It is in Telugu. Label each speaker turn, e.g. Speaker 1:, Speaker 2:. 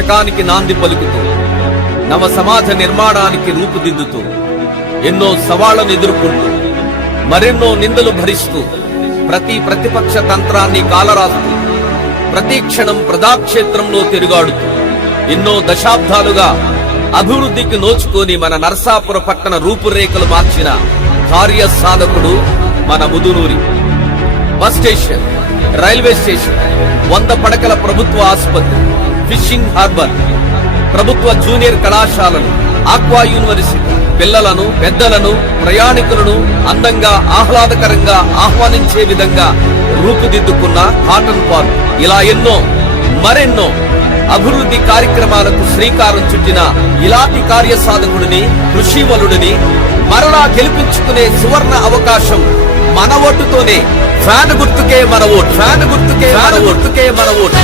Speaker 1: దశకానికి నాంది పలుకుతూ నవ సమాజ నిర్మాణానికి రూపుదిద్దుతూ ఎన్నో సవాళ్ళను ఎదుర్కొంటూ మరెన్నో నిందలు భరిస్తూ ప్రతి ప్రతిపక్ష తంత్రాన్ని కాలరాస్తూ ప్రతి క్షణం ప్రజాక్షేత్రంలో తిరుగాడుతూ ఎన్నో దశాబ్దాలుగా అభివృద్ధికి నోచుకొని మన నరసాపుర పట్టణ రూపురేఖలు మార్చిన కార్య సాధకుడు మన Mudunuri. Bus station railway station వంద పడకల ప్రభుత్వ ఆసుపత్రి ఫిషింగ్ హార్బర్ ప్రభుత్వ జూనియర్ కళాశాలలు ఆక్వా యూనివర్సిటీ. పిల్లలను పెద్దలను ప్రయాణికులను అందంగా ఆహ్లాదకరంగా ఆహ్వానించే విధంగా రూపుదిద్దుకున్న కాటన్ పార్క్. ఇలా ఎన్నో మరెన్నో అభివృద్ధి కార్యక్రమాలకు శ్రీకారం చుట్టిన ఇలాంటి కార్య సాధకుడిని కృషివలుడిని మరలా గెలిపించుకునే సువర్ణ అవకాశం మన ఓటుతోనే. ఫ్యాన్ గుర్తుకే మన ఓటు ఫ్యాన్ గుర్తుకే మన ఓటుకే మన ఓటు.